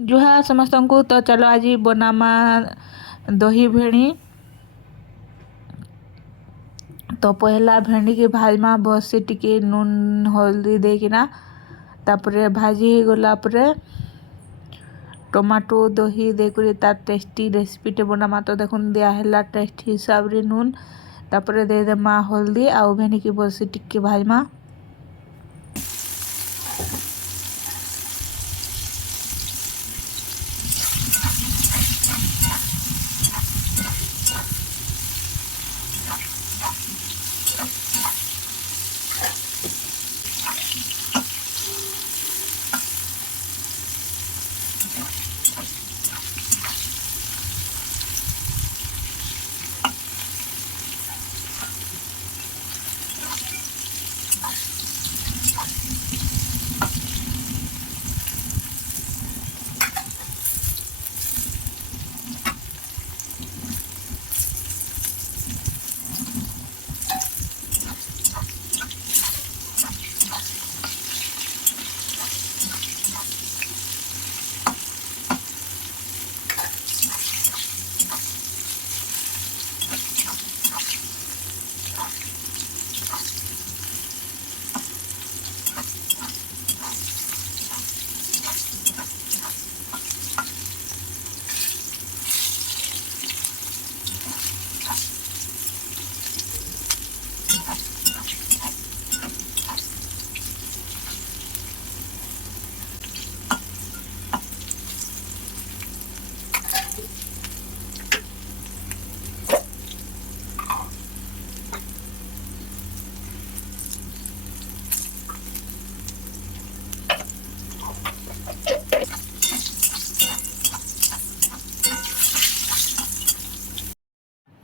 जुहार समस्तंकु। तो चलो आज बनामा दही भेणी। तो पहला भेंडी के भाजमा बस से टिके नून हल्दी देकिना तापरे भाजी हो गला परे टमाटो दही देकर तार टेस्टी रेसिपीटे बनामा। तो देखुन दिया है टेस्ट हिसाब रे नून तापरे दे देमा हल्दी आउ भेंडी के बस से टिके भाजमा।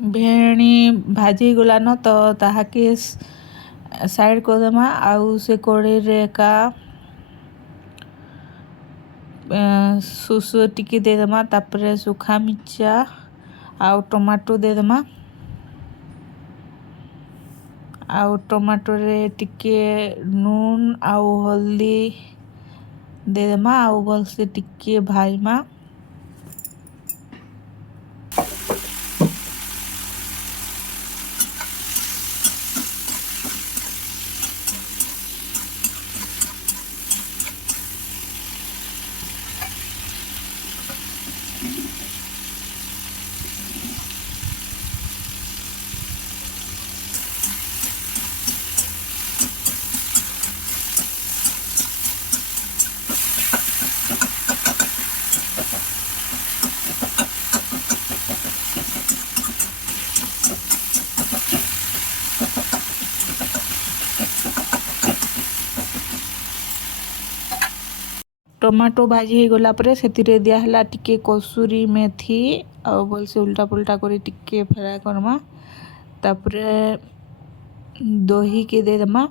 भेणी भाजी गलान तो ताहाके साइड कर देमा। आउ से कड़े रे का सुस टिके दे देमा तापरे सुखा मिर्चा आउ टमाटो दे देमा। आउ टमाटो रे टिके नून आउ हल्दी दे देमा आउ भलसे टिके भाजमा। टमाटो भाजी हो गला परे सेतिरे दिया हला टिके कसूरी मेथी और भलसे उल्टा पुल्टा करी टिके फ्राई करमा। तापरे दही के दे देमा।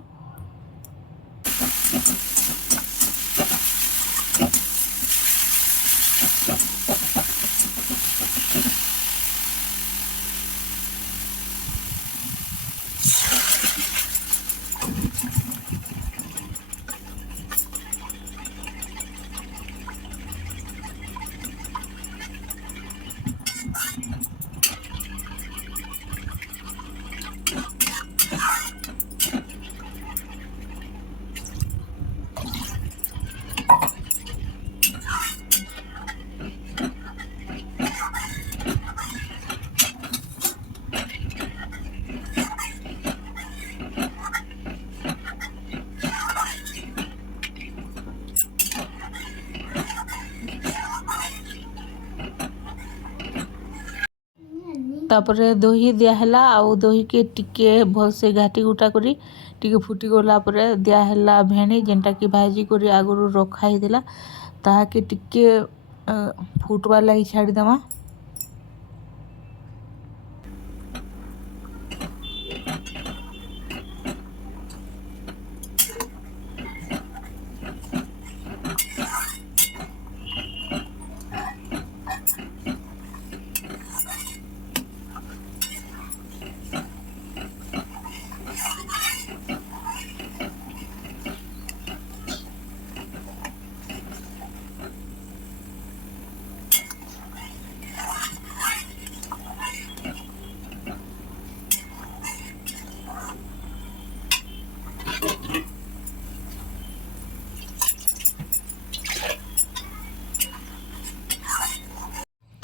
तापरे दही दिया हला आउ दही के टिके भलसे घाटी गुटा करी टिके फुटी गला परे दिया हला भेणी जेनटा की भाजी करी आगुरु रखा हिला ताहाके टिके फुटवा लगी छाड़ी देमा।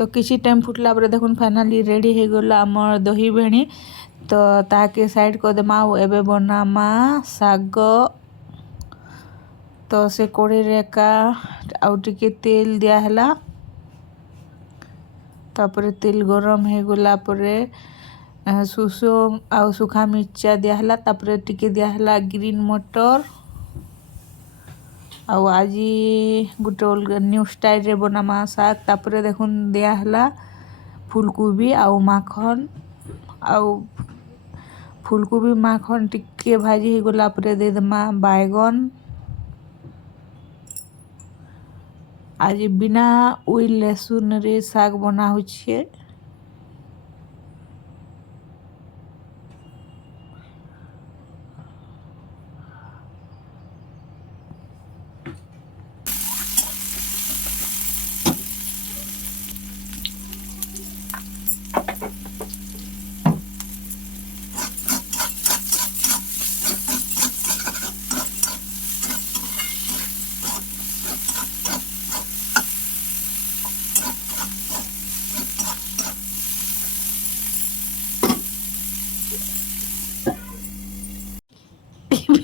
तो किसी टाइम फुटला पर देखुन फाइनाली रेडी हो गला आमर दही भेणी। तो ताके साइड कर देमा एबे बनामा साग। तो से कोड़ी रे का आउ टिके तेल दिया हला। तापरे तेल गरम हो गला परे सुसो आउ सुखा मिर्चा दिया हला। तापरे टिके दिया हला ग्रीन मटर आउ आज गोटे न्यू स्टाइल रे बनामा साग। तापरे देखुन दिया हला फूलकोबी आउ माखन आउ फूलकोबी माखन टिके भाजी हो गला परे दे देमा बैगन। आज बिना उइल लहसुन रे साग बना होछे।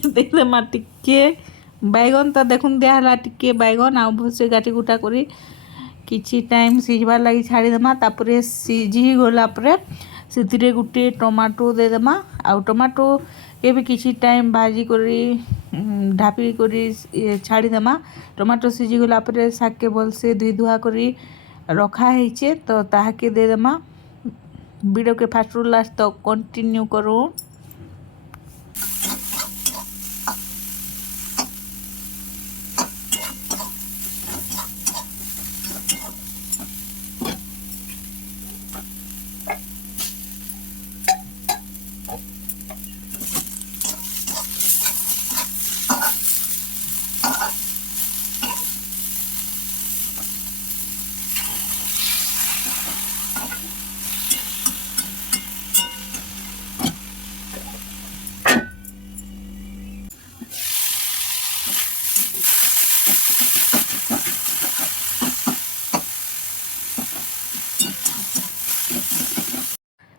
देखेमा टिके बैगन तो देखुन दिया हला टिके बैगन आउ भलसे गाटी गुटा करी किछि टाइम सिझबार लगी छाड़ी देमा। तापरे सिझी गला परे सेतिरे गुटे टमाटो दे देमा आउ टमाटो ये भी किछि टाइम भाजी करी ढापी करी छाड़ी देमा। टमाटो सिझी गला परे साग के भलसे धुई धुआ करी रखा हेचे। तो ताहाके दे देमा। वीडियो के फास्ट रु लास्ट तो कंटिन्यू करू।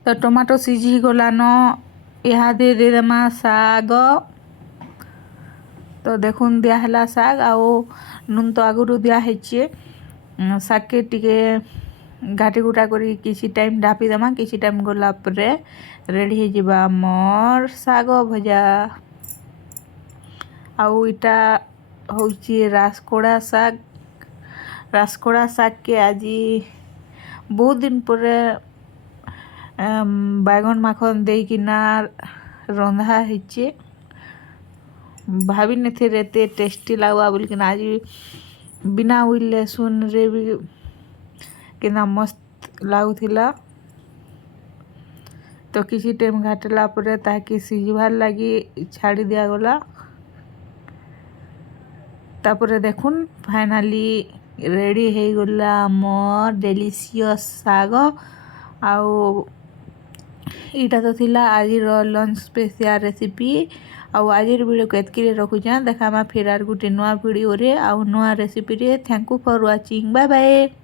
तो टमाटो सिझी गलान इहादे दे देमा साग। तो देखुन दिया हला साग आउ नुन तो आगुरु दिया हेचे। साग के टिके घाटी गुटा करी किसी टाइम ढापी देमा। किसी टाइम गला परे रेडी हो जिबा मोर साग भजा। आउ इटा होची रासकोड़ा साग। रासकोड़ा साग के आज बहुत दिन परे बैगन माखन देकिना रंधा हेचे। भाभी ने थे रहते टेस्टी लगवा बोल कि आज बिना उइल लहसुन रे भी किना मस्त लागुथिला। तो किसी टाइम घाटला परे ताकि सिझबार लगी छाड़ी दिया गला। तापरे देखुन फाइनाली रेडी हो गला मोर डेलीशियस साग। आउ इटा तो थिला आज लंच स्पेशल रेसिपी। आउ आज वीडियो को एतकी रखुछा। देखामा फिर आर गुटे नुआ वीडियो रे आउ नुआ रेसिपी रे। Thank you for watching. Bye bye.